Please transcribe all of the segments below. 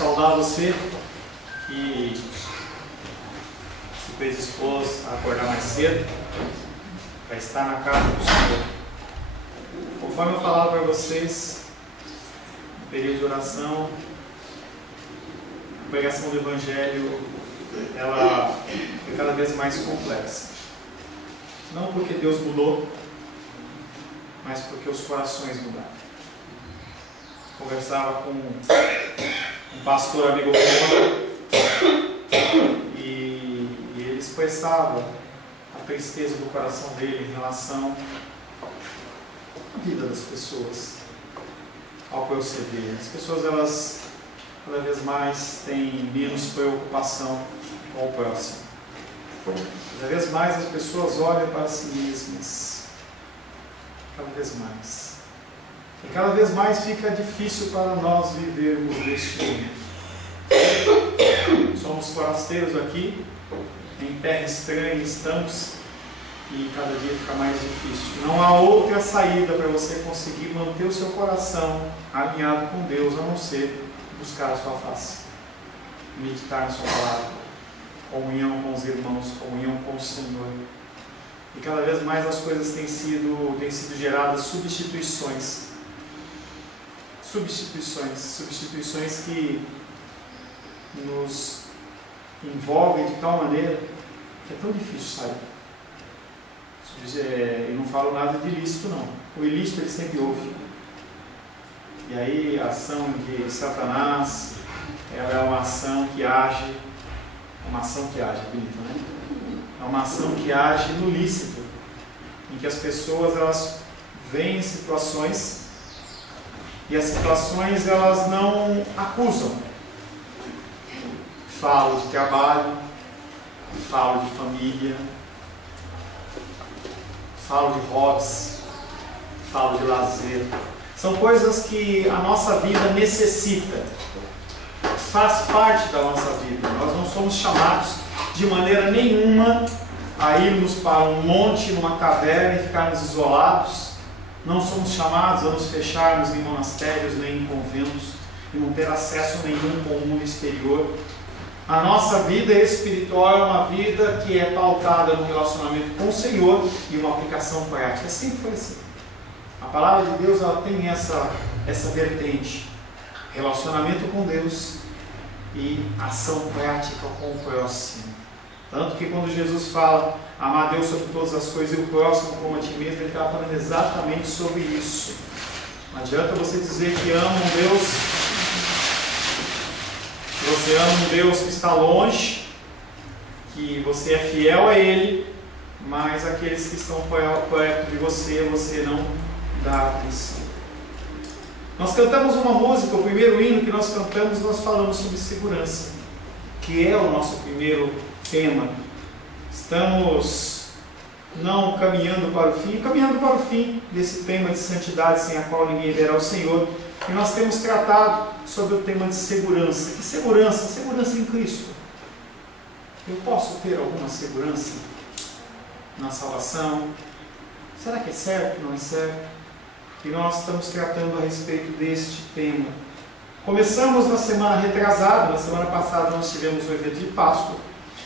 saudar você que se predispôs a acordar mais cedo para estar na casa do Senhor. Conforme eu falava para vocês, no período de oração, a pregação do Evangelho, ela é cada vez mais complexa. Não porque Deus mudou, mas porque os corações mudaram. Conversava com um pastor amigo meu e ele expressava a tristeza do coração dele em relação à vida das pessoas, ao proceder. As pessoas, elas cada vez mais têm menos preocupação com o próximo. Cada vez mais as pessoas olham para si mesmas. Cada vez mais. E cada vez mais fica difícil para nós vivermos neste momento. Somos forasteiros aqui, em terra estranha estamos, e cada dia fica mais difícil. Não há outra saída para você conseguir manter o seu coração alinhado com Deus, a não ser buscar a sua face, meditar na sua palavra, comunhão com os irmãos, comunhão com o Senhor. E cada vez mais as coisas têm sido geradas substituições que nos envolvem de tal maneira que é tão difícil sair. E não falo nada de ilícito, não. O ilícito ele sempre houve. E aí a ação de Satanás, ela é uma ação que age, bonito, né? É uma ação que age no lícito, em que as pessoas elas veem situações e as situações elas não acusam. Falo de trabalho, falo de família, falo de hobbies, falo de lazer. São coisas que a nossa vida necessita, faz parte da nossa vida. Nós não somos chamados de maneira nenhuma a irmos para um monte, numa caverna e ficarmos isolados. Não somos chamados a nos fecharmos em monastérios nem em conventos e não ter acesso nenhum com o mundo exterior. A nossa vida espiritual é uma vida que é pautada no relacionamento com o Senhor e uma aplicação prática. Sempre foi assim. A palavra de Deus ela tem essa vertente. Relacionamento com Deus e ação prática com o próximo. Tanto que quando Jesus fala amar Deus sobre todas as coisas e o próximo como a ti mesmo, ele está falando exatamente sobre isso. Não adianta você dizer que ama um Deus, que você ama um Deus que está longe, que você é fiel a Ele, mas aqueles que estão perto de você, você não dá atenção. Nós cantamos uma música, o primeiro hino que nós cantamos, nós falamos sobre segurança, que é o nosso primeiro tema. Estamos não caminhando para o fim desse tema de santidade sem a qual ninguém verá o Senhor. E nós temos tratado sobre o tema de segurança. Que segurança? Segurança em Cristo. Eu posso ter alguma segurança na salvação? Será que é certo? Não é certo? E nós estamos tratando a respeito deste tema. Começamos na semana retrasada, na semana passada nós tivemos o evento de Páscoa.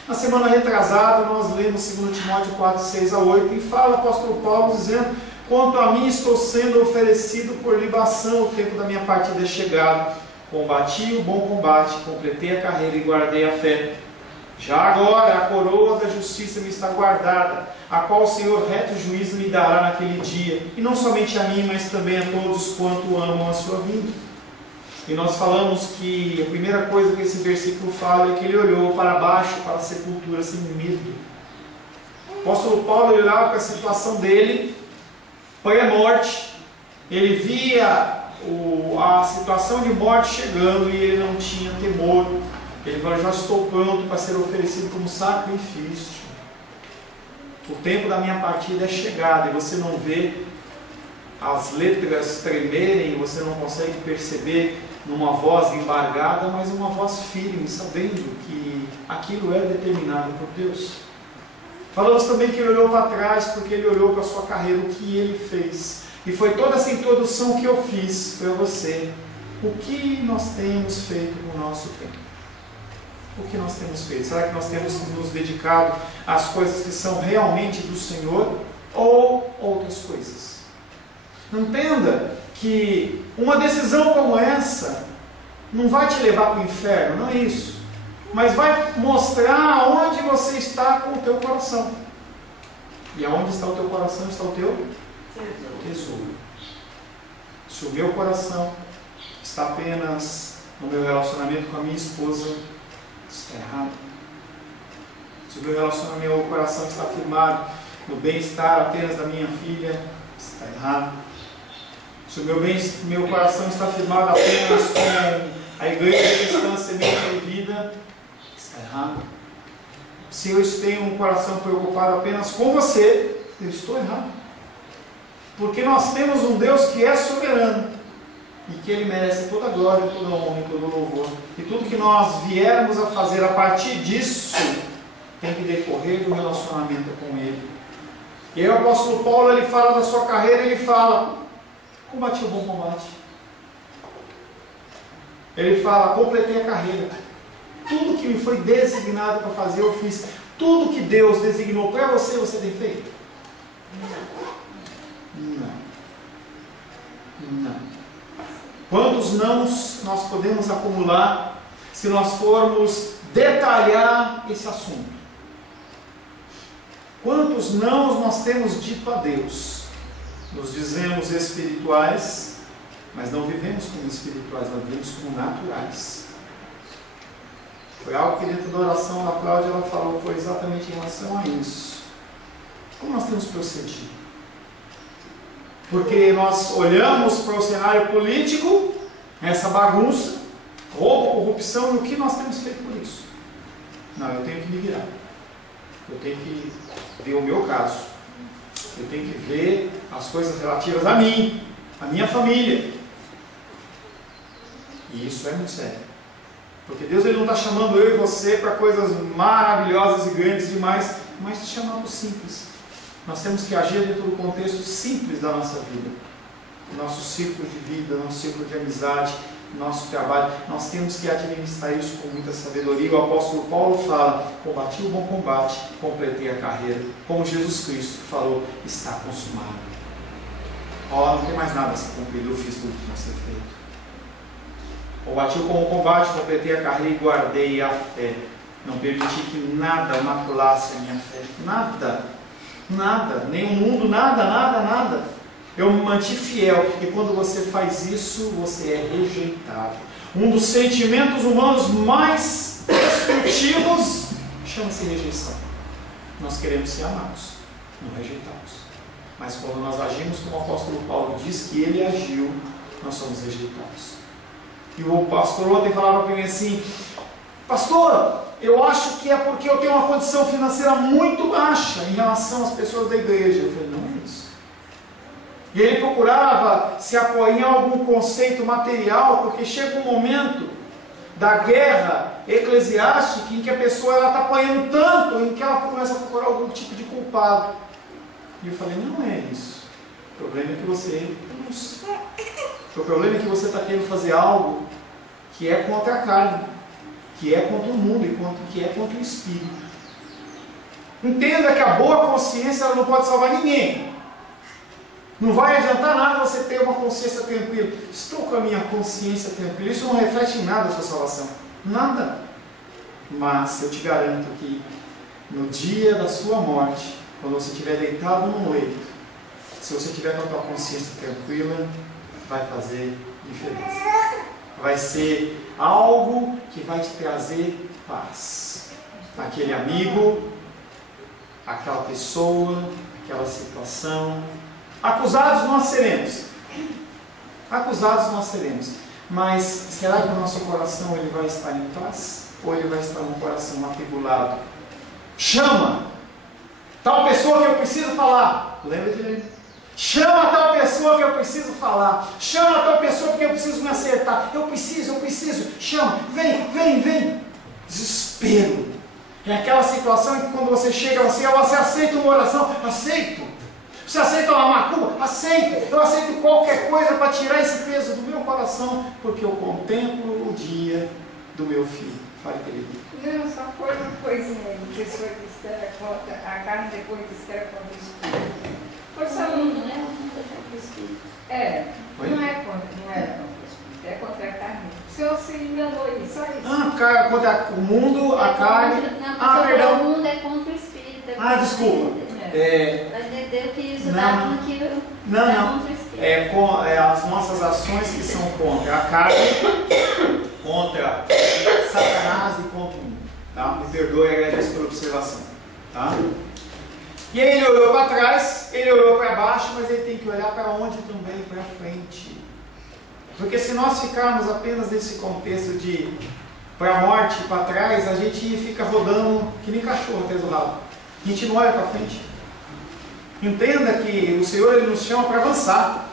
Na semana retrasada nós lemos 2 Timóteo 4, 6 a 8 e fala o apóstolo Paulo dizendo: quanto a mim estou sendo oferecido por libação, o tempo da minha partida é chegado. Combati o bom combate, completei a carreira e guardei a fé. Já agora a coroa da justiça me está guardada, a qual o Senhor reto juízo me dará naquele dia, e não somente a mim, mas também a todos quanto amam a sua vinda. E nós falamos que a primeira coisa que esse versículo fala é que ele olhou para baixo, para a sepultura, sem medo. O apóstolo Paulo olhava para a situação dele, pré-morte, ele via a situação de morte chegando e ele não tinha temor. Ele falou: já estou pronto para ser oferecido como sacrifício. O tempo da minha partida é chegado, e você não vê as letras tremerem, você não consegue perceber numa voz embargada, mas uma voz firme, sabendo que aquilo é determinado por Deus. Falamos também que ele olhou para trás, porque ele olhou para a sua carreira, o que ele fez. E foi toda essa introdução que eu fiz para você, O que nós temos feito com o nosso tempo? O que nós temos feito? Será que nós temos nos dedicado às coisas que são realmente do Senhor ou outras coisas? Entenda que uma decisão como essa não vai te levar para o inferno, não é isso. Mas vai mostrar onde você está com o teu coração. E aonde está o teu coração está o teu tesouro. Se o meu coração está apenas no meu relacionamento com a minha esposa, está errado. Se o meu coração está firmado no bem-estar apenas da minha filha, está errado. Se o meu coração está firmado apenas com a igreja cristã Semente de Vida, está errado. Se eu tenho um coração preocupado apenas com você, eu estou errado. Porque nós temos um Deus que é soberano e que Ele merece toda a glória, toda a honra e todo o louvor. E tudo que nós viermos a fazer a partir disso tem que decorrer do relacionamento com Ele. E aí o apóstolo Paulo, ele fala da sua carreira, ele fala: combati o bom combate. Ele fala: completei a carreira. Tudo que me foi designado para fazer, eu fiz. Tudo que Deus designou para você, você tem feito? Não. Quantos nãos nós podemos acumular se nós formos detalhar esse assunto? Quantos nãos nós temos dito a Deus? Nos dizemos espirituais, mas não vivemos como espirituais, nós vivemos como naturais. Foi algo que dentro da oração da Cláudia ela falou, foi exatamente em relação a isso. Como nós temos procedido? Porque nós olhamos para o cenário político, essa bagunça, roubo, corrupção, e o que nós temos feito por isso? Não, eu tenho que me virar. Eu tenho que ver o meu caso. Eu tenho que ver as coisas relativas a mim, a minha família. E isso é muito sério. Porque Deus ele não está chamando eu e você para coisas maravilhosas e grandes demais, mas te chamando para o simples. Nós temos que agir dentro do contexto simples da nossa vida. Nosso círculo de vida, nosso círculo de amizade, nosso trabalho. Nós temos que administrar isso com muita sabedoria. O apóstolo Paulo fala: combati o bom combate, completei a carreira. Como Jesus Cristo falou: está consumado. Ó, não tem mais nada a ser cumprido, eu fiz tudo que tinha que ser feito. Combati o bom combate, completei a carreira e guardei a fé. Não permiti que nada maculasse a minha fé. Nada, nem o mundo, nada. Eu me mantive fiel. E quando você faz isso, você é rejeitado. Um dos sentimentos humanos mais destrutivos chama-se rejeição. Nós queremos ser amados, não rejeitados. Mas quando nós agimos como o apóstolo Paulo diz que ele agiu, nós somos rejeitados. E o pastor ontem falava para mim assim: pastor, eu acho que é porque eu tenho uma condição financeira muito baixa em relação às pessoas da igreja. Eu falei: não é isso. E ele procurava se apoiar em algum conceito material, porque chega um momento da guerra eclesiástica em que a pessoa está apanhando tanto, em que ela começa a procurar algum tipo de culpado. E eu falei: não é isso. O problema é que você o problema é que você está querendo fazer algo que é contra a carne, que é contra o mundo e que é contra o espírito. Entenda que a boa consciência ela não pode salvar ninguém. Não vai adiantar nada você ter uma consciência tranquila. Estou com a minha consciência tranquila. Isso não reflete em nada a sua salvação. Nada. Mas eu te garanto que no dia da sua morte, quando você estiver deitado num leito, se você tiver com a tua consciência tranquila, vai fazer diferença. Vai ser algo que vai te trazer paz. Aquele amigo, aquela pessoa, aquela situação. Acusados nós seremos. Acusados nós seremos. Mas será que o nosso coração ele vai estar em paz? Ou ele vai estar num coração atribulado? Chama! Tal pessoa que eu preciso falar. Lembra de ler? Chama tal pessoa que eu preciso falar. Chama tal pessoa porque eu preciso me acertar. Eu preciso. Chama. Vem. Desespero. É aquela situação em que quando você chega, você aceita uma oração. Aceito. Você aceita uma macumba? Aceito. Eu aceito qualquer coisa para tirar esse peso do meu coração, porque eu contemplo o dia do meu filho. Fale, querido. Não, só foi uma coisinha aí, que foi que era contra a carne, depois que era contra o espírito. Foi só um, né? Contra o espírito. Não é contra o espírito, é contra a carne. O senhor se enganou aí, só isso. Contra o mundo, a carne. Perdão. O mundo é contra o espírito. Desculpa. Mas entendeu que isso dá contra o espírito. As nossas ações que são contra a carne, contra Satanás e contra o mundo. Tá? Me perdoe e agradeço pela observação. Tá? E aí ele olhou para trás, ele olhou para baixo, mas ele tem que olhar para onde também? Para frente. Porque se nós ficarmos apenas nesse contexto de para a morte e para trás, a gente fica rodando que nem cachorro atrás do rabo. A gente não olha para frente. Entenda que o Senhor ele nos chama para avançar.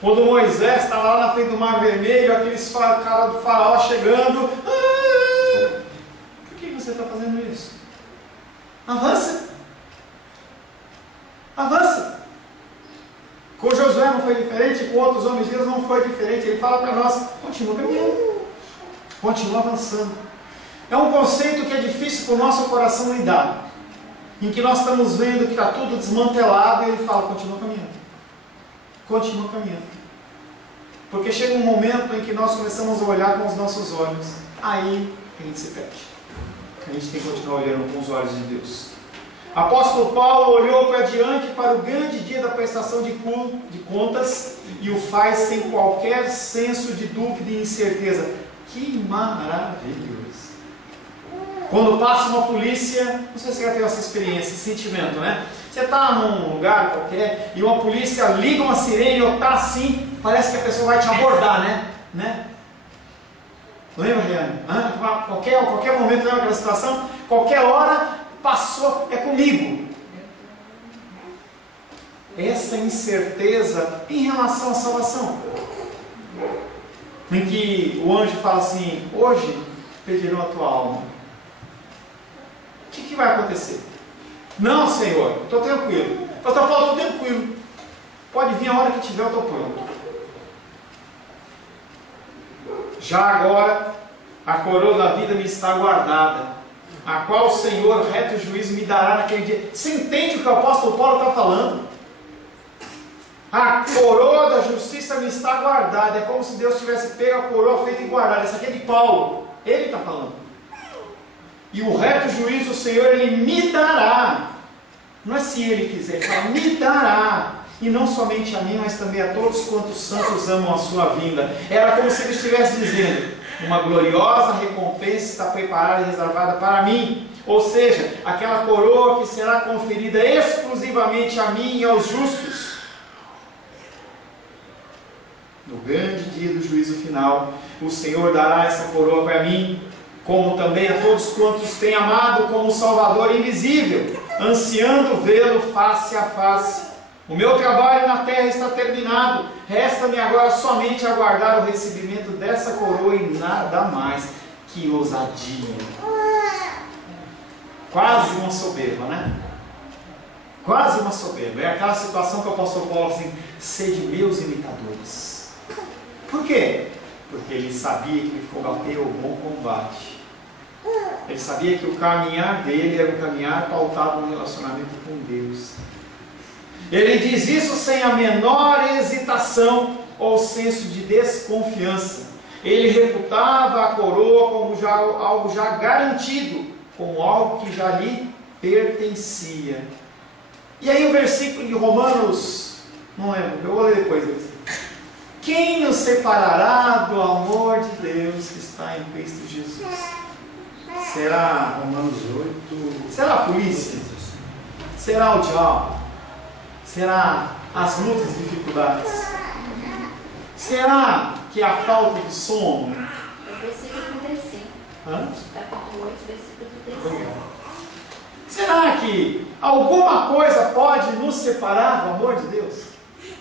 Quando Moisés estava lá na frente do Mar Vermelho, aqueles caras do faraó chegando. Por que você está fazendo isso? Avança. Avança. Com Josué não foi diferente, com outros homens de Deus não foi diferente. Ele fala para nós, continua caminhando. Continua avançando. É um conceito que é difícil para o nosso coração lidar. Em que nós estamos vendo que está tudo desmantelado e ele fala, continua caminhando. Continua caminhando. Porque chega um momento em que nós começamos a olhar com os nossos olhos. Aí a gente se perde. A gente tem que continuar olhando com os olhos de Deus. Apóstolo Paulo olhou para diante para o grande dia da prestação de contas e o faz sem qualquer senso de dúvida e incerteza. Que maravilhoso! Quando passa uma polícia, não sei se você já teve essa experiência, esse sentimento, né? Você está num lugar qualquer e uma polícia liga uma sirene ou está assim, parece que a pessoa vai te abordar, né? Lembra, Riane? Qualquer momento, lembra aquela situação? Qualquer hora, passou, é comigo. Essa incerteza em relação à salvação. Em que o anjo fala assim, hoje pedirão a tua alma. O que vai acontecer? Não, Senhor, estou tranquilo. Pastor Paulo, estou tranquilo. Pode vir a hora que tiver, eu estou pronto. Já agora, a coroa da vida me está guardada, a qual o Senhor, reto juízo, me dará naquele dia. Você entende o que o apóstolo Paulo está falando? A coroa da justiça me está guardada. É como se Deus tivesse pego a coroa feita e guardada. Essa aqui é de Paulo. Ele está falando. E o reto juízo, o Senhor, Ele me dará. Não é se Ele quiser, Ele fala, me dará. E não somente a mim, mas também a todos quantos santos amam a sua vinda. Era como se Ele estivesse dizendo, uma gloriosa recompensa está preparada e reservada para mim. Ou seja, aquela coroa que será conferida exclusivamente a mim e aos justos. No grande dia do juízo final, o Senhor dará essa coroa para mim, como também a todos quantos têm amado como Salvador invisível, ansiando vê-lo face a face. O meu trabalho na terra está terminado, resta-me agora somente aguardar o recebimento dessa coroa e nada mais. Que ousadia! Quase uma soberba, né? Quase uma soberba. É aquela situação que o apóstolo Paulo assim, sede meus imitadores. Por quê? Porque ele sabia que ele combateu o bom combate. Ele sabia que o caminhar dele era um caminhar pautado no relacionamento com Deus. Ele diz isso sem a menor hesitação ou senso de desconfiança. Ele reputava a coroa como algo já garantido, como algo que já lhe pertencia. E aí o versículo de Romanos, não lembro, eu vou ler depois. Quem nos separará do amor de Deus que está em Cristo Jesus? Será Romanos 8? Será a polícia? Será o diabo? Será as lutas e dificuldades? Será que é a falta de sono? É o versículo 35. Capítulo 8, versículo 35. Será que alguma coisa pode nos separar do amor de Deus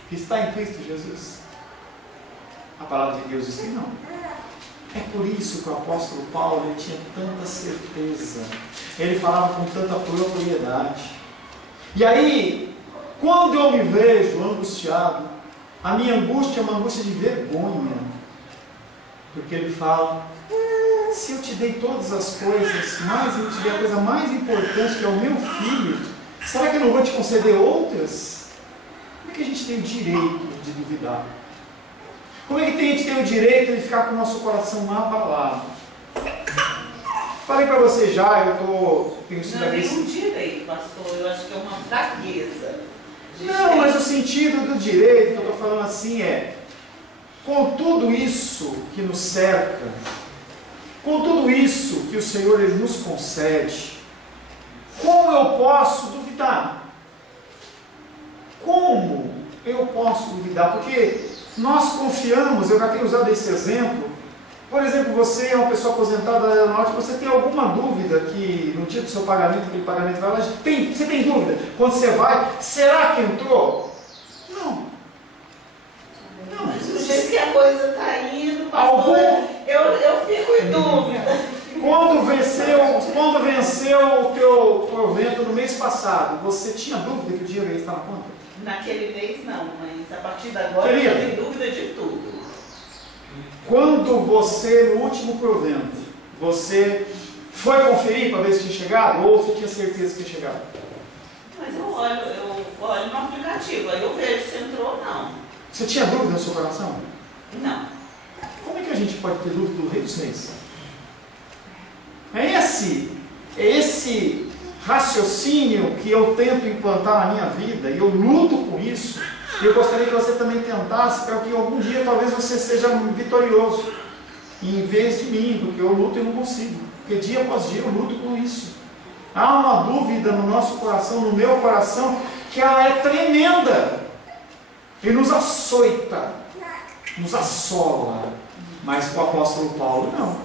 que está em Cristo Jesus? A palavra de Deus diz que não. É por isso que o apóstolo Paulo ele tinha tanta certeza. Ele falava com tanta propriedade. E aí, Quando eu me vejo angustiado, a minha angústia é uma angústia de vergonha. Porque ele fala, se eu te dei todas as coisas, mas eu te dei a coisa mais importante, que é o meu filho, será que eu não vou te conceder outras? Como é que a gente tem o direito de duvidar? Como é que a gente tem o direito de ficar com o nosso coração abalado? Falei para você já, tenho sido não é nenhum direito, pastor, eu acho que é uma fraqueza. Não, mas o sentido do direito que eu estou falando assim é, com tudo isso que nos cerca, com tudo isso que o Senhor ele nos concede, como eu posso duvidar? Como eu posso duvidar? Porque nós confiamos, eu já tenho usado esse exemplo. Por exemplo, você é uma pessoa aposentada da aeronáutica, você tem alguma dúvida que no dia do seu pagamento, aquele pagamento vai lá, você tem dúvida? Quando você vai, será que entrou? Não. Mas do jeito que a coisa está indo, pastor, eu fico em dúvida. Quando venceu o teu provento no mês passado, você tinha dúvida que o dinheiro ia estar na conta? Naquele mês não, mas a partir de agora eu tenho dúvida de tudo. Quando você, no último provento, você foi conferir para ver se tinha chegado ou você tinha certeza que tinha chegado? Mas eu olho no aplicativo, aí eu vejo se entrou ou não. Você tinha dúvida no seu coração? Não. Como é que a gente pode ter dúvida do Rei dos Reis? É esse raciocínio que eu tento implantar na minha vida, e eu luto com isso, e eu gostaria que você também tentasse, para que algum dia talvez você seja vitorioso, em vez de mim, porque eu luto e não consigo, porque dia após dia eu luto com isso. Há uma dúvida no nosso coração, no meu coração, que ela é tremenda, e nos açoita, nos assola, mas o apóstolo Paulo não.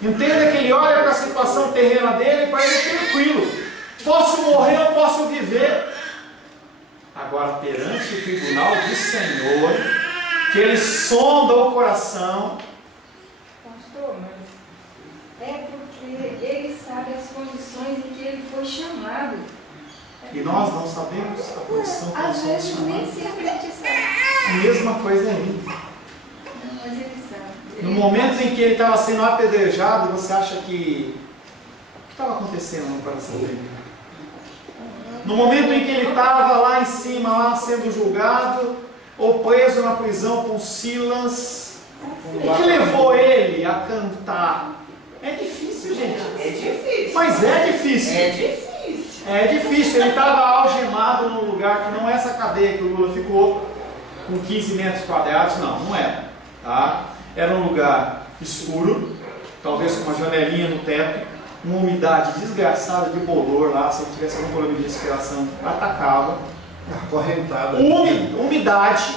Entenda que ele olha para a situação terrena dele e para ele é tranquilo. Posso morrer ou posso viver. Agora, perante o tribunal do Senhor, que ele sonda o coração. Pastor, mas é porque ele sabe as condições em que ele foi chamado. E nós não sabemos a condição que nós Às somos vezes nem chamados. sempre a gente sabe. A mesma coisa aí. Não, mas ele sabe. No momento em que ele estava sendo apedrejado, você acha que... O que estava acontecendo no coração dele? No momento em que ele estava lá em cima, lá sendo julgado, ou preso na prisão com Silas, o que levou ele a cantar? É difícil, gente. É difícil. Mas é difícil. É difícil. É difícil. Ele estava algemado num lugar que não é essa cadeia que o Lula ficou, com 15 metros quadrados. Não era. Tá? Era um lugar escuro, talvez com uma janelinha no teto, uma umidade desgraçada de bolor lá, se ele tivesse algum problema de respiração, atacava. Acorrentada. Umidade.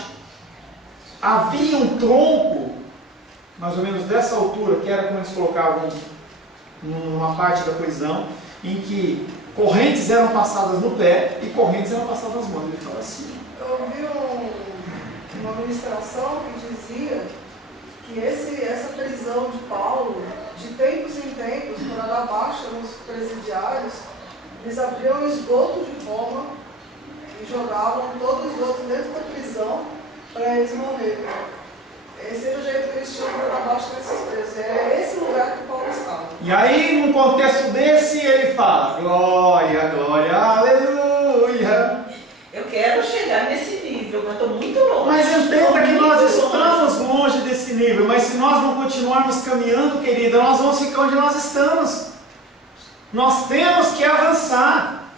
Havia um tronco, mais ou menos dessa altura, que era como eles colocavam numa parte da prisão, em que correntes eram passadas no pé e correntes eram passadas nas mãos. Ele ficava assim. Eu ouvi uma ministração que dizia que essa prisão de Paulo, de tempos em tempos, para dar baixa nos presidiários, eles abriam o esgoto de Roma e jogavam todo o esgoto dentro da prisão para eles morrerem. Esse era o jeito que eles tinham para dar baixa nesses presos. Era esse lugar que Paulo estava. E aí, num contexto desse, ele fala: glória, glória, aleluia. Eu quero chegar nesse nível, mas estou muito longe. Mas entenda que nós estamos longe desse nível, mas se nós não continuarmos caminhando, querida, nós vamos ficar onde nós estamos. Nós temos que avançar.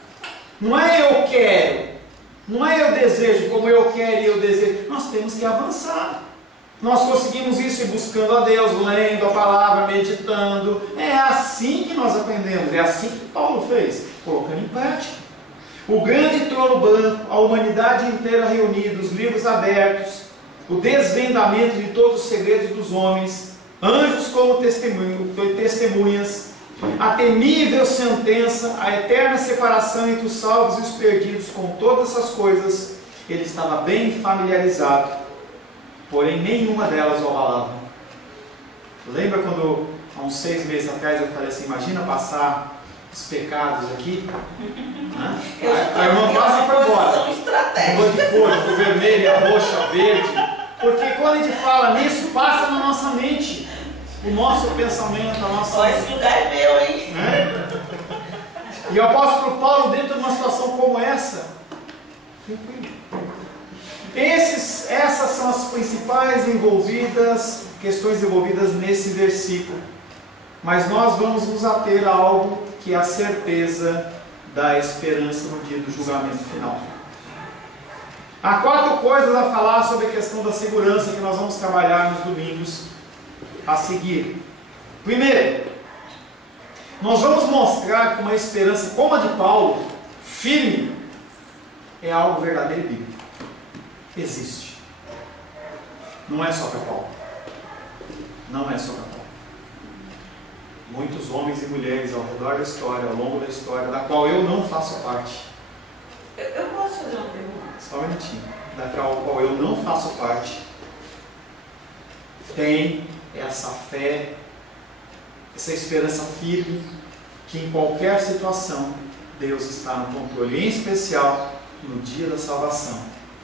Não é eu quero, não é eu desejo como eu quero e eu desejo. Nós temos que avançar. Nós conseguimos isso buscando a Deus, lendo a palavra, meditando. É assim que nós aprendemos, é assim que Paulo fez, colocando em prática. O grande trono branco, a humanidade inteira reunida, os livros abertos, o desvendamento de todos os segredos dos homens, anjos como testemunhas, a temível sentença, a eterna separação entre os salvos e os perdidos, com todas essas coisas, ele estava bem familiarizado, porém nenhuma delas o abalava. Lembra quando, há uns 6 meses atrás, eu falei assim, imagina passar os pecados aqui. Né? A irmã passa para fora. Ficou de cor, ficou vermelha, roxa, verde. Porque quando a gente fala nisso, passa na nossa mente. O nosso pensamento, a nossa... Ó, esse lugar é meu, hein? Né? E o apóstolo Paulo, dentro de uma situação como essa, essas são as principais questões envolvidas nesse versículo. Mas nós vamos nos ater a algo que é a certeza da esperança no dia do julgamento final. Há 4 coisas a falar sobre a questão da segurança que nós vamos trabalhar nos domingos a seguir. Primeiro, nós vamos mostrar que uma esperança como a de Paulo, firme, é algo verdadeiro e bíblico. Existe. Não é só para Paulo. Não é só para Paulo. Muitos homens e mulheres ao redor da história, ao longo da história, da qual eu não faço parte. Eu posso fazer uma pergunta? Só um minutinho. Da qual eu não faço parte, tem essa fé, essa esperança firme, que em qualquer situação Deus está no controle. Em especial, no dia da salvação,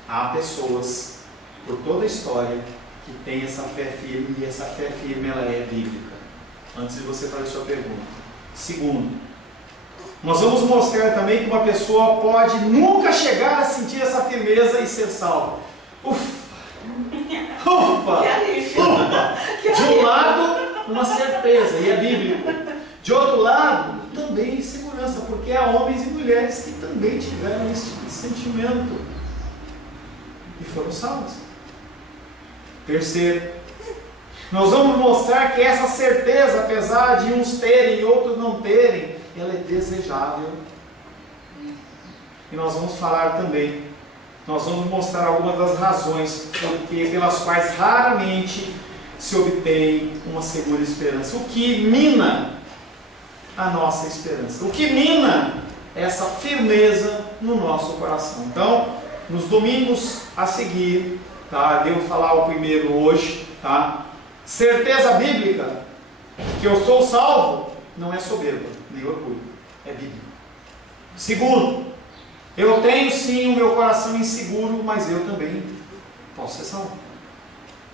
há pessoas por toda a história que têm essa fé firme, e essa fé firme ela é bíblica. Antes de você fazer sua pergunta. Segundo, nós vamos mostrar também que uma pessoa pode nunca chegar a sentir essa firmeza e ser salvo. Ufa! Ufa! De um lado, uma certeza, e é bíblico. De outro lado, também segurança, porque há homens e mulheres que também tiveram esse tipo de sentimento e foram salvos. Terceiro, nós vamos mostrar que essa certeza, apesar de uns terem e outros não terem, ela é desejável. E nós vamos falar também, nós vamos mostrar algumas das razões pelas quais raramente se obtém uma segura esperança. O que mina a nossa esperança? O que mina essa firmeza no nosso coração? Então, nos domingos a seguir, tá? Devo falar o primeiro hoje, tá? Certeza bíblica que eu sou salvo não é soberba, nem orgulho, é bíblico. Segundo, eu tenho sim o meu coração inseguro, mas eu também posso ser salvo.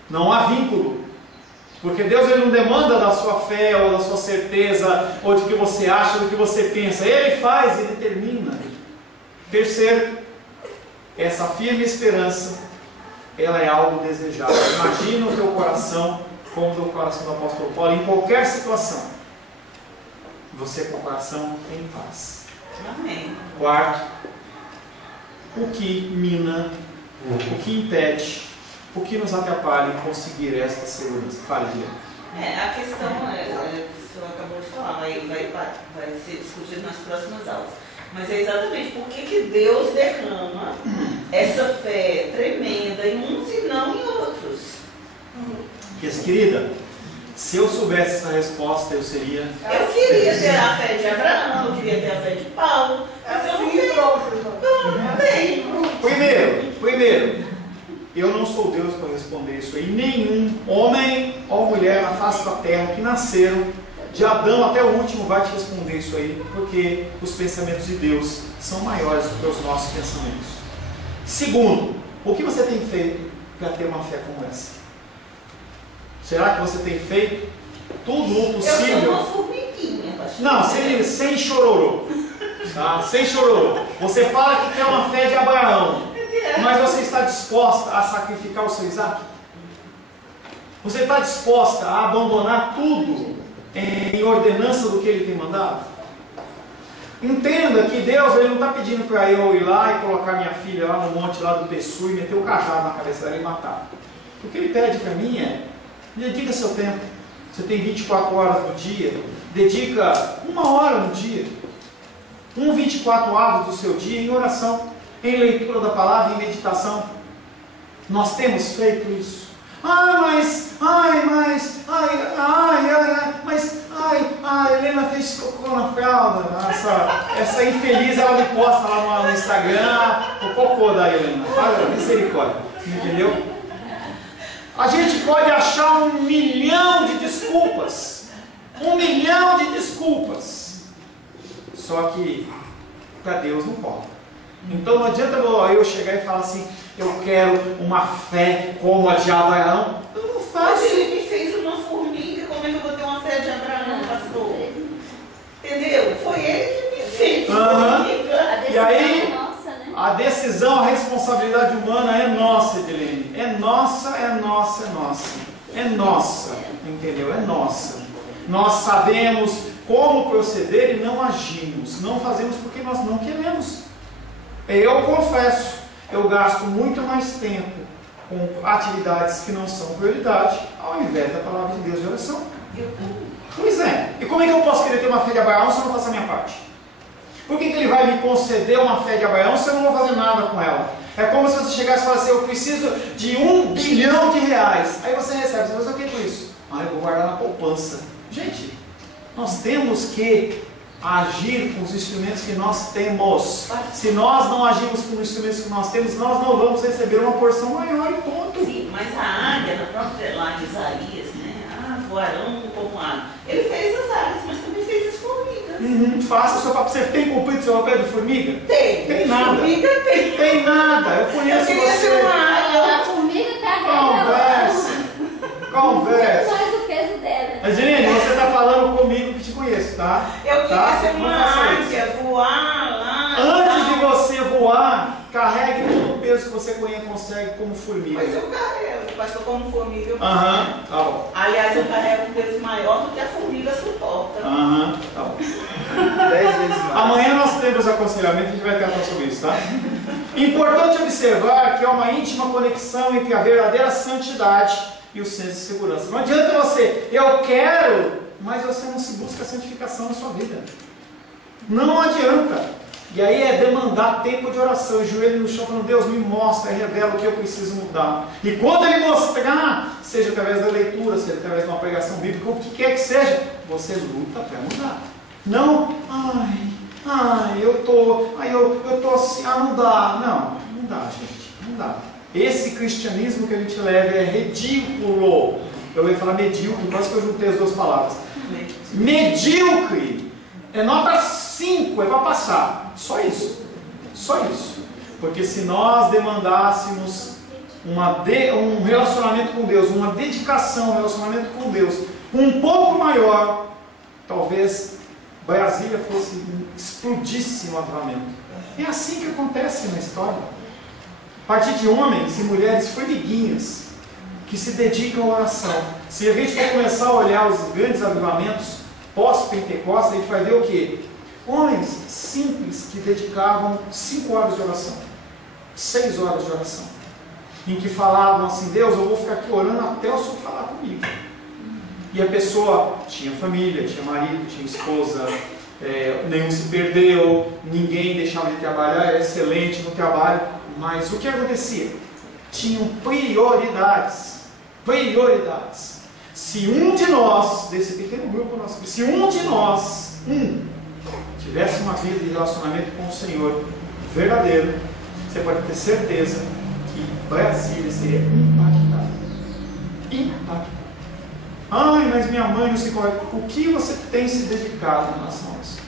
Não há vínculo, porque Deus ele não demanda da sua fé, ou da sua certeza, ou de que você acha, ou do que você pensa. Ele faz, ele termina. Terceiro, essa firme esperança, ela é algo desejável. Imagina o teu coração como o coração do apóstolo Paulo, em qualquer situação, você com o coração em paz. Amém. Quarto, o que mina, o que impede, o que nos atrapalha em conseguir esta segurança? Fale, Diego. A questão o senhor acabou de falar, vai ser discutido nas próximas aulas. Mas é exatamente por que Deus derrama essa fé tremenda em uns e não em outros. Querida, se eu soubesse essa resposta, eu seria... Eu queria ter a fé de Abraão, eu queria ter a fé de Paulo, mas eu não tenho. Primeiro, eu não sou Deus para responder isso aí. Nenhum homem ou mulher na face da terra que nasceram, de Adão até o último, vai te responder isso aí, porque os pensamentos de Deus são maiores do que os nossos pensamentos. Segundo, o que você tem feito para ter uma fé como essa? Será que você tem feito tudo o possível? Eu sou uma formiguinha, pastor. Não, sem chororô. Tá? Sem chororô. Você fala que quer uma fé de Abraão, mas você está disposta a sacrificar o seu Isaac? Você está disposta a abandonar tudo em ordenança do que Ele tem mandado? Entenda que Deus ele não está pedindo para eu ir lá e colocar minha filha lá no monte lá do Pessu e meter o cajado na cabeça dela e matar. O que Ele pede para mim é: dedica seu tempo. Você tem 24 horas no dia, dedica 1 hora no dia, 24 avos do seu dia em oração, em leitura da palavra, em meditação. Nós temos feito isso. A Helena fez cocô na fralda. Essa infeliz, ela me posta lá no Instagram o cocô da Helena. Fala, misericórdia. Entendeu? A gente pode achar 1 milhão de desculpas. 1 milhão de desculpas. Só que para Deus não pode. Então não adianta eu chegar e falar assim, eu quero uma fé como a de Abraão. Eu não faço. Mas ele me fez uma formiga, como é que eu vou ter uma fé de Abraão, pastor? Entendeu? Foi ele que me fez formiga. E aí, a decisão, a responsabilidade humana é nossa, Edilene. É nossa, é nossa, é nossa. É nossa, entendeu? É nossa. Nós sabemos como proceder e não agimos. Não fazemos porque nós não queremos. Eu confesso, eu gasto muito mais tempo com atividades que não são prioridade, ao invés da palavra de Deus de oração. Pois é. E como é que eu posso querer ter uma fé de Abraão se eu não faço a minha parte? Por que ele vai me conceder uma fé de Abraão se eu não vou fazer nada com ela? É como se você chegasse e falasse assim, eu preciso de R$1 bilhão. Aí você recebe, você vai fazer o que com isso? Eu vou guardar na poupança. Gente, nós temos que agir com os instrumentos que nós temos. Se nós não agirmos com os instrumentos que nós temos, nós não vamos receber uma porção maior e ponto. Sim, mas a águia, na própria lá de Isaías, né? Voarão como águia. Ele fez as águias, mas também fez as formigas. Faça o seu papel. Você tem cumprido o seu papel de formiga? Tem nada. Formiga tem. Tem nada. Eu conheço queria você. ser uma águia. A formiga carrega Conversa. mais do peso dela. Angelina, você está falando comigo que te conheço, tá? Eu queria ser uma águia, voar lá. Antes de você voar, carregue todo o peso que você consegue como formiga. Mas eu carrego, pastor, como formiga. Tá bom. Aliás, eu carrego um peso maior do que a formiga suporta. Tá bom. 10 vezes mais. Amanhã nós temos aconselhamento, a gente vai tratar sobre isso, tá? Importante observar que há uma íntima conexão entre a verdadeira santidade e o senso de segurança. Não adianta você, eu quero, mas você não se busca a santificação na sua vida. Não adianta. E aí é demandar tempo de oração, joelho no chão, falando, Deus me mostra, revela o que eu preciso mudar. E quando Ele mostrar, seja através da leitura, seja através de uma pregação bíblica, o que quer que seja, você luta para mudar. Não, eu tô assim, não dá. Não dá, gente, não dá. Esse cristianismo que a gente leva é ridículo. Eu ia falar medíocre, quase que eu juntei as duas palavras. Medíocre. É nota 5, é para passar. Só isso. Porque se nós demandássemos um relacionamento com Deus, uma dedicação, um relacionamento com Deus um pouco maior, talvez Brasília explodisse no avivamento. É assim que acontece na história. A partir de homens e mulheres formiguinhas que se dedicam à oração. Se a gente for começar a olhar os grandes avivamentos pós-Pentecostes, a gente vai ver o quê? Homens simples que dedicavam 5 horas de oração, 6 horas de oração, em que falavam assim, Deus, eu vou ficar aqui orando até o Senhor falar comigo. E a pessoa tinha família, tinha marido, tinha esposa, nenhum se perdeu, ninguém deixava de trabalhar, era excelente no trabalho, mas o que acontecia? Tinham prioridades. Se um de nós, desse pequeno grupo nosso, se um de nós, tivesse uma vida de relacionamento com o Senhor verdadeiro, você pode ter certeza que Brasília seria impactada. Mas minha mãe não se conhece. O que você tem se dedicado em relação a isso?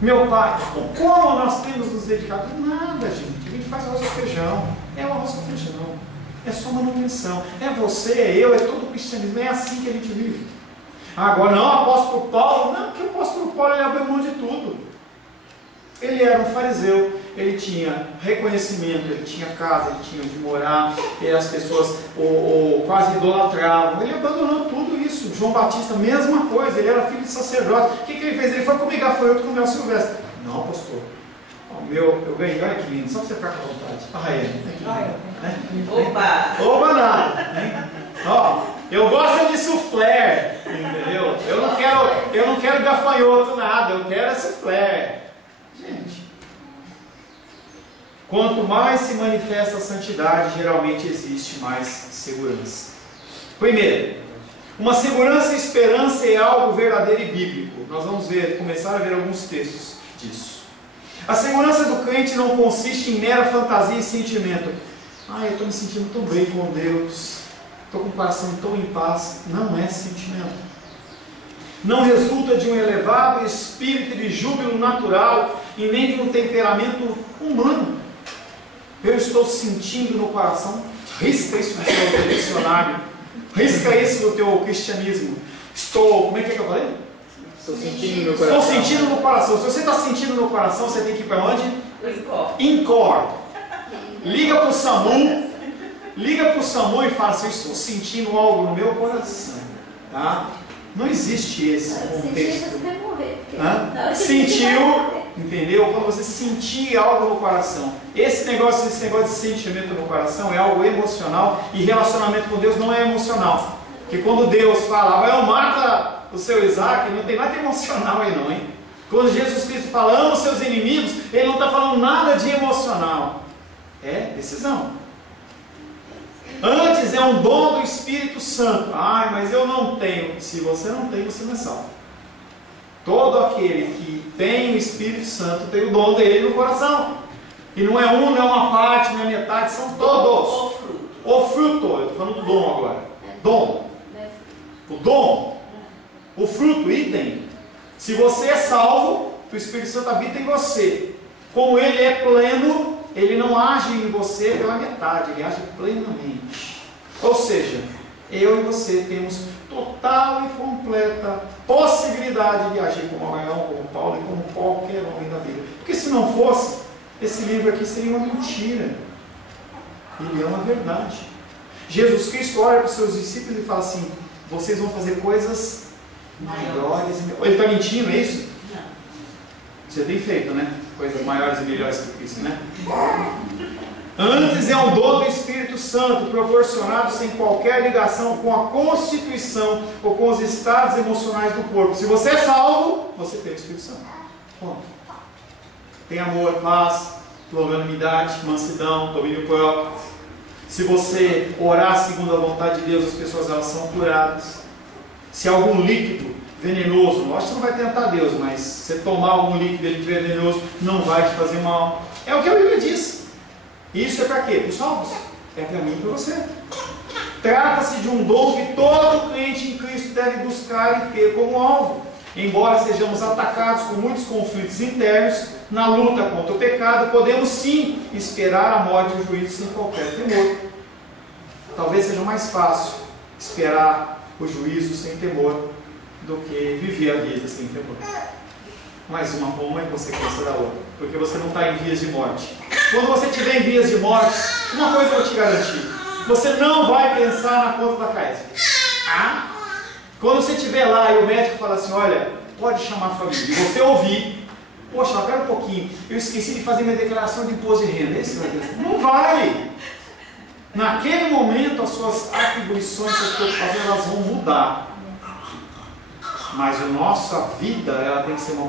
Meu pai, como nós temos nos dedicado? Nada, gente. A gente faz arroz com feijão. É o arroz com feijão. É só manutenção. É você, é eu, é todo o cristianismo. É assim que a gente vive. Agora, não, apóstolo Paulo. Não, porque o apóstolo Paulo ele abriu mão de tudo. Ele era um fariseu. Ele tinha reconhecimento, ele tinha casa, ele tinha onde morar, e as pessoas quase idolatravam. Ele abandonou tudo isso. João Batista, mesma coisa, ele era filho de sacerdote. O que ele fez? Ele foi comer gafanhoto com o mel silvestre. Não, pastor. Eu ganhei, olha que lindo, só para você ficar com vontade. Opa, nada. Eu gosto de soufflé, entendeu? Eu não quero gafanhoto, nada, eu quero soufflé. Gente. Quanto mais se manifesta a santidade, geralmente existe mais segurança. Primeiro, uma segurança e esperança é algo verdadeiro e bíblico. Nós vamos começar a ver alguns textos disso. A segurança do crente não consiste em mera fantasia e sentimento. Eu estou me sentindo tão bem com Deus, estou com o coração tão em paz. Não é sentimento. não resulta de um elevado espírito de júbilo natural e nem de um temperamento humano. Eu estou sentindo no coração. Risca isso no seu dicionário. Risca isso no teu cristianismo. Como é que eu falei? Estou sentindo no coração. Estou sentindo no coração. Se você está sentindo no coração, você tem que ir para onde? Incor. Liga para o SAMU. Liga para o SAMU e fala assim: eu estou sentindo algo no meu coração. Tá? Não existe esse contexto. Sentiu, entendeu? Quando você sentir algo no coração. Esse negócio de sentimento no coração é algo emocional, e relacionamento com Deus não é emocional. Porque quando Deus fala, eu mata o seu Isaac, não tem nada emocional aí não, hein? Quando Jesus Cristo fala, ama os seus inimigos, Ele não está falando nada de emocional. É decisão. Antes é um dom do Espírito Santo. Mas eu não tenho. Se você não tem, você não é salvo. Todo aquele que tem o Espírito Santo tem o dom dele no coração. E não é um, não é uma parte, não é metade, são todos. O fruto. Eu estou falando do dom agora. Dom. O dom. O fruto, item. Se você é salvo, o Espírito Santo habita em você. Como ele é pleno, ele não age em você pela metade, ele age plenamente. Ou seja, eu e você temos total e completa possibilidade de agir como Abraão, como Paulo e como qualquer homem da Bíblia. Porque se não fosse, esse livro aqui seria uma mentira. Ele é uma verdade. Jesus Cristo olha para os seus discípulos e fala assim: vocês vão fazer coisas maiores. Ele está mentindo, é isso? Não. Você tem feito, né? Coisas maiores e melhores que Cristo, né? Antes é um dom do Espírito Santo, proporcionado sem qualquer ligação com a constituição ou com os estados emocionais do corpo. Se você é salvo, você tem o Espírito Santo. Ponto. Tem amor, paz, longanimidade, mansidão, domínio próprio. Se você orar segundo a vontade de Deus, as pessoas elas são curadas. Se algum líquido venenoso, lógico que você não vai tentar Deus, mas se você tomar algum líquido venenoso, não vai te fazer mal. É o que a Bíblia diz. Isso é para quê? Para os salvos. É para mim e para você. Trata-se de um dom que todo crente em Cristo deve buscar e ter como alvo. Embora sejamos atacados com muitos conflitos internos, na luta contra o pecado, podemos sim esperar a morte e o juízo sem qualquer temor. Talvez seja mais fácil esperar o juízo sem temor do que viver a vida sem temor. Mas uma é consequência da outra, porque você não está em vias de morte. Quando você estiver em vias de morte, uma coisa eu vou te garantir: você não vai pensar na conta da CAESP. Quando você estiver lá e o médico fala assim: olha, pode chamar a família, e você ouvir, poxa, espera um pouquinho, eu esqueci de fazer minha declaração de imposto de renda. Esse vai dizer, não vai. Naquele momento as suas atribuições, suas preocupações, elas vão mudar. Mas a nossa vida, ela tem que ser uma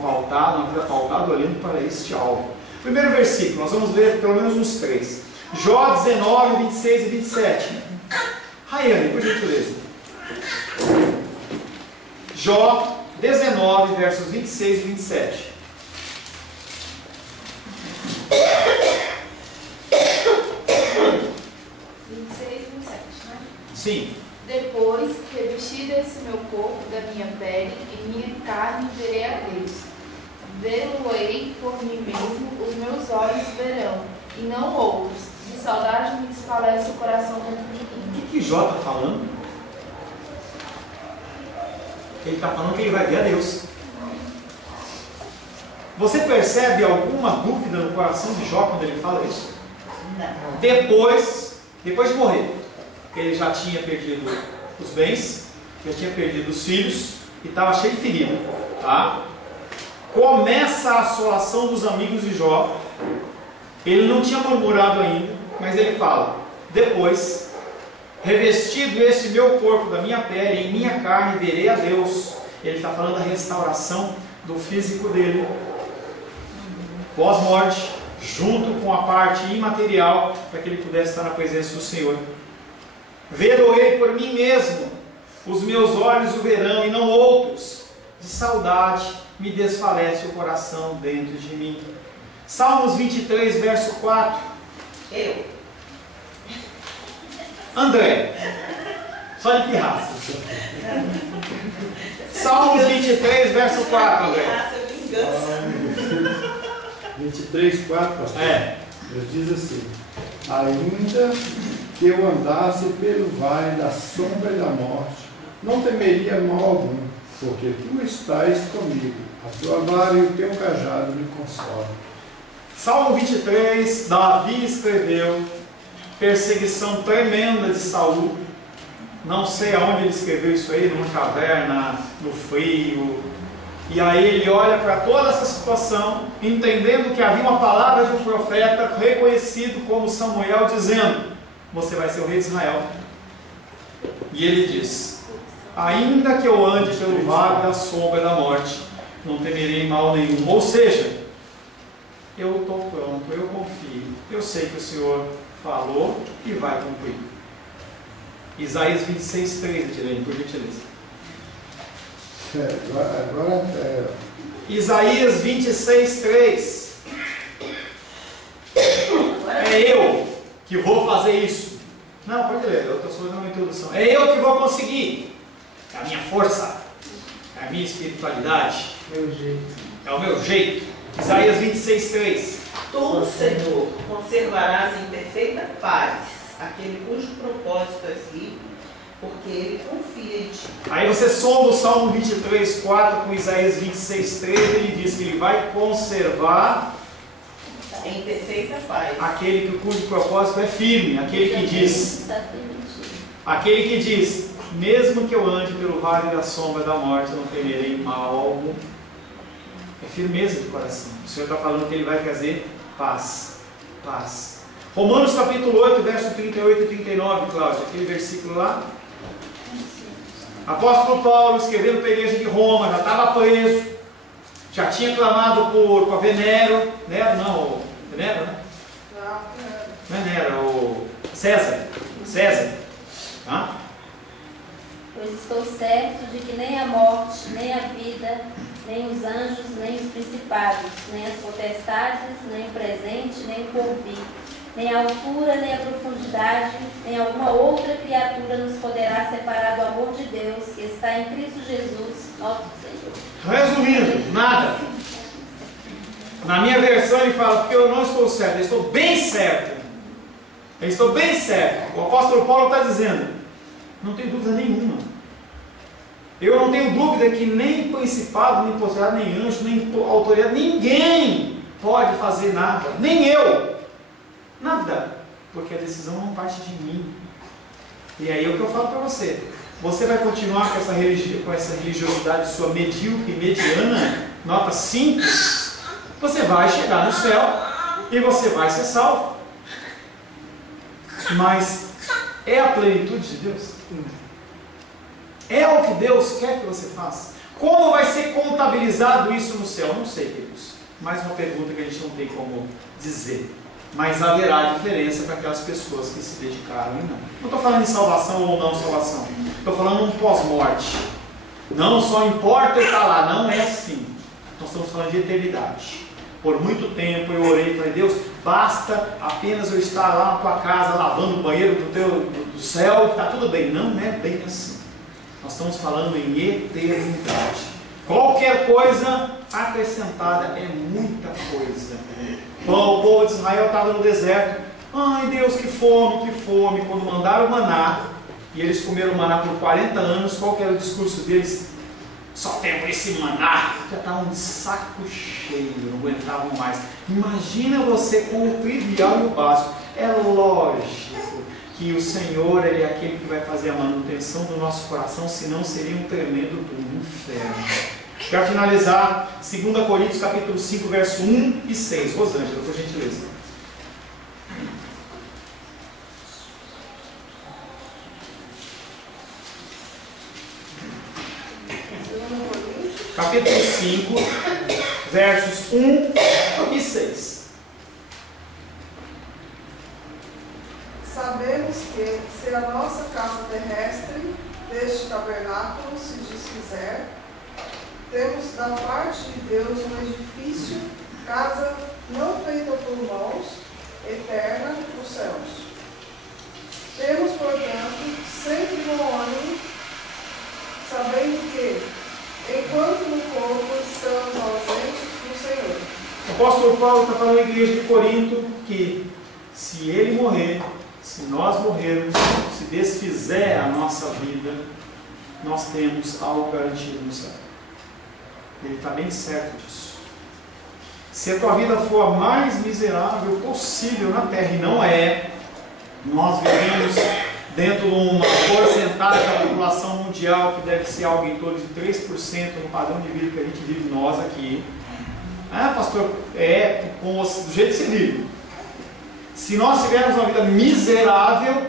vida pautada olhando para este alvo. Primeiro versículo, nós vamos ler pelo menos uns 3. Jó 19, 26 e 27. Raiane, por gentileza. Jó 19, versos 26 e 27. Sim. Depois, revestido esse meu corpo da minha pele e minha carne, verei a Deus. Vê-lo-ei por mim mesmo, os meus olhos verão, e não outros. De saudade me desfalece o coração dentro de mim. O que Jó está falando? Ele está falando que ele vai ver a Deus. Você percebe alguma dúvida no coração de Jó quando ele fala isso? Não. Depois de morrer, ele já tinha perdido os bens, já tinha perdido os filhos e estava cheio de ferida. Tá? Começa a assolação dos amigos de Jó. Ele não tinha murmurado ainda, mas ele fala: depois, revestido este meu corpo da minha pele e em minha carne, verei a Deus. Ele está falando da restauração do físico dele, pós-morte, junto com a parte imaterial, para que ele pudesse estar na presença do Senhor. Vê-lo-ei por mim mesmo, os meus olhos o verão e não outros. De saudade me desfalece o coração dentro de mim. Salmos 23, verso 4. Eu. André, Só de pirraça. Salmos 23, verso 4, André. 23, 4, pastor. Deus diz assim: ainda que eu andasse pelo vale da sombra e da morte, não temeria mal algum, porque tu estás comigo, a tua vara e o teu cajado me consolam. Salmo 23, Davi escreveu, perseguição tremenda de Saul. Não sei aonde ele escreveu isso aí, numa caverna, no frio. E aí ele olha para toda essa situação, entendendo que havia uma palavra de um profeta reconhecido como Samuel, dizendo: você vai ser o rei de Israel. E ele diz: ainda que eu ande pelo vale da sombra da morte, não temerei mal nenhum. Ou seja, eu estou pronto, eu confio, eu sei que o Senhor falou e vai cumprir. Isaías 26, 3, Edilene, por gentileza. Isaías 26, 3. É eu que vou fazer isso. Não, pode ler, eu estou só dando uma introdução. É eu que vou conseguir. É a minha força, é a minha espiritualidade, é o meu jeito. Isaías 26, 3. Tu, Senhor, conservarás em perfeita paz aquele cujo propósito é firme, porque ele confia em ti. Aí você soma o Salmo 23, 4 com Isaías 26, 3, ele diz que ele vai conservar em perfeita paz aquele cujo propósito é firme, aquele que diz, mesmo que eu ande pelo vale da sombra da morte, não temerei mal algum. É firmeza de coração. O Senhor está falando que ele vai trazer paz. Paz. Romanos capítulo 8, verso 38 e 39, Cláudia, aquele versículo lá. Apóstolo Paulo, escrevendo para a igreja de Roma, já estava preso, já tinha clamado por Venero, Nero, né? Não é Nero, o César. Tá? Pois estou certo de que nem a morte, nem a vida, nem os anjos, nem os principados, nem as potestades, nem o presente, nem o porvir, nem a altura, nem a profundidade, nem alguma outra criatura nos poderá separar do amor de Deus que está em Cristo Jesus, nosso Senhor. Resumindo, nada. Na minha versão ele fala, porque eu não estou certo, eu estou bem certo. Eu estou bem certo. O apóstolo Paulo está dizendo, não tem dúvida nenhuma. Eu não tenho dúvida que nem principado, nem potestade, nem anjo, nem autoridade, ninguém pode fazer nada, nem eu. Nada, porque a decisão não parte de mim. E aí é o que eu falo para você. Você vai continuar com essa religiosidade sua medíocre, mediana, nota 5, você vai chegar no céu e você vai ser salvo. Mas é a plenitude de Deus? É o que Deus quer que você faça? Como vai ser contabilizado isso no céu? Não sei, queridos. Mais uma pergunta que a gente não tem como dizer. Mas haverá diferença para aquelas pessoas que se dedicaram e não. Não estou falando em salvação ou não salvação. Estou falando um pós-morte. Não só importa eu estar lá, não é assim. Nós estamos falando de eternidade. Por muito tempo eu orei e falei, Deus, basta apenas eu estar lá na tua casa, lavando o banheiro do céu, está tudo bem. Não é bem assim. Nós estamos falando em eternidade. Qualquer coisa acrescentada é muita coisa. Bom, o povo de Israel estava no deserto. Ai Deus, que fome, que fome. Quando mandaram o maná, e eles comeram maná por 40 anos, qual que era o discurso deles? Só temos esse maná. Já estavam de saco cheio, não aguentavam mais. Imagina você com o trivial e o básico. É lógico que o Senhor ele é aquele que vai fazer a manutenção do nosso coração, senão seria um tremendo do inferno. Para finalizar, 2 Coríntios capítulo 5, verso 1 e 6. Rosângela, por gentileza. Capítulo 5, versos 1 e 6. Sabemos que, se a nossa casa terrestre deste tabernáculo se desfizer, temos da parte de Deus um edifício, casa não feita por mãos, eterna nos céus. Temos, portanto, sempre bom ânimo, sabendo que, enquanto no corpo estamos ausentes do Senhor. O apóstolo Paulo está falando à igreja de Corinto que se ele morrer, se nós morrermos, se desfizer a nossa vida, nós temos algo garantido no céu. Ele está bem certo disso. Se a tua vida for a mais miserável possível na terra, e não é, nós vivemos dentro de uma porcentagem da população mundial que deve ser algo em torno de 3% no padrão de vida que a gente vive nós aqui. Ah, pastor, do jeito que você vive. Se nós tivermos uma vida miserável,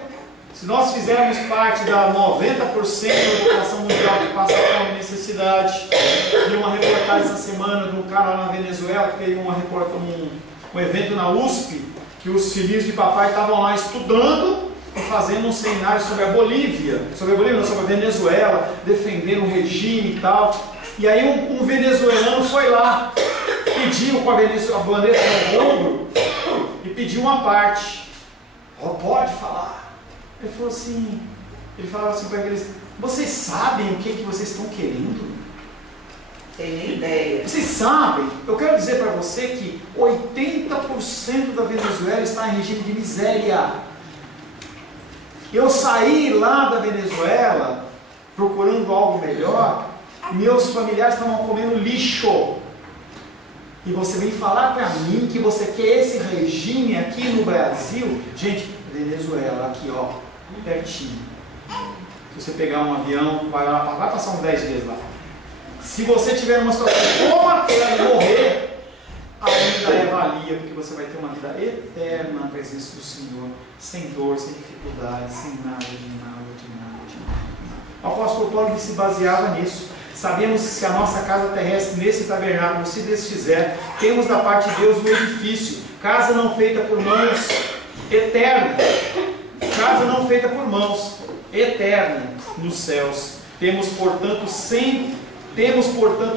se nós fizermos parte da 90% da população mundial que passa fome e necessidade, vi uma reportagem essa semana de um cara lá na Venezuela que teve um evento na USP, que os filhos de papai estavam lá estudando e fazendo um seminário sobre a Bolívia, sobre a Venezuela, defendendo o regime e tal. E aí um venezuelano foi lá, pediu com a bandeira no ombro e pediu uma parte. Pode falar. Ele falava assim para eles: vocês sabem o que vocês estão querendo? Tem nem ideia. Vocês sabem? Eu quero dizer para você que 80% da Venezuela está em regime de miséria. Eu saí lá da Venezuela procurando algo melhor, meus familiares estavam comendo lixo. E você vem falar para mim que você quer esse regime aqui no Brasil? Gente, Venezuela, aqui ó, pertinho. Se você pegar um avião, vai passar uns 10 dias lá. Se você tiver uma situação como aquela e morrer, ainda é valia, porque você vai ter uma vida eterna na presença do Senhor, sem dor, sem dificuldade, sem nada. O apóstolo Paulo se baseava nisso. Sabemos que se a nossa casa terrestre nesse tabernáculo se desfizer, temos da parte de Deus um edifício, casa não feita por mãos, eterna, casa não feita por mãos, eterna nos céus. Temos, portanto,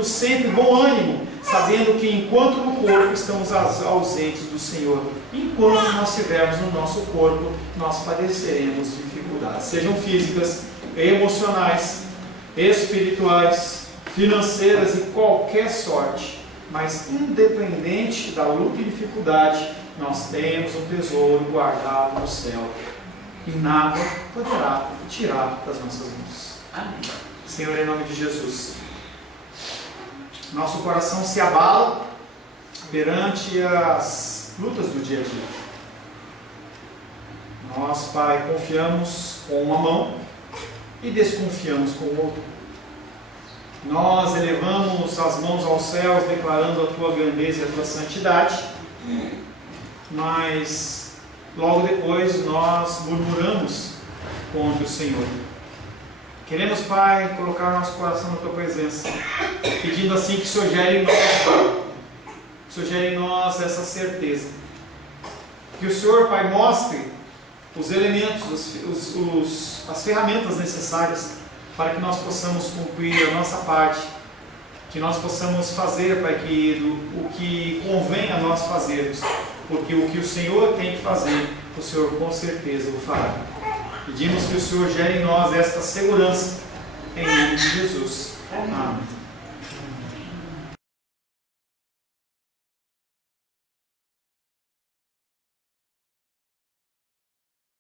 sempre bom ânimo, sabendo que enquanto no corpo estamos ausentes do Senhor, enquanto nós estivermos no nosso corpo, nós padeceremos dificuldades, sejam físicas, emocionais, espirituais, financeiras e qualquer sorte. Mas independente da luta e dificuldade, nós temos um tesouro guardado no céu e nada poderá tirar das nossas mãos. Amém. Senhor, em nome de Jesus, nosso coração se abala perante as lutas do dia a dia. Nós, Pai, confiamos com uma mão e desconfiamos com o outro. Nós elevamos as mãos aos céus, declarando a Tua grandeza e a Tua santidade, mas logo depois nós murmuramos contra o Senhor. Queremos, Pai, colocar nosso coração na Tua presença, pedindo assim que o Senhor gere em nós essa certeza. Que o Senhor, Pai, mostre os elementos, as ferramentas necessárias para que nós possamos cumprir a nossa parte, que nós possamos fazer, Pai querido, o que convém a nós fazermos, porque o que o Senhor tem que fazer, o Senhor com certeza o fará. Pedimos que o Senhor gere em nós esta segurança, em nome de Jesus. Amém.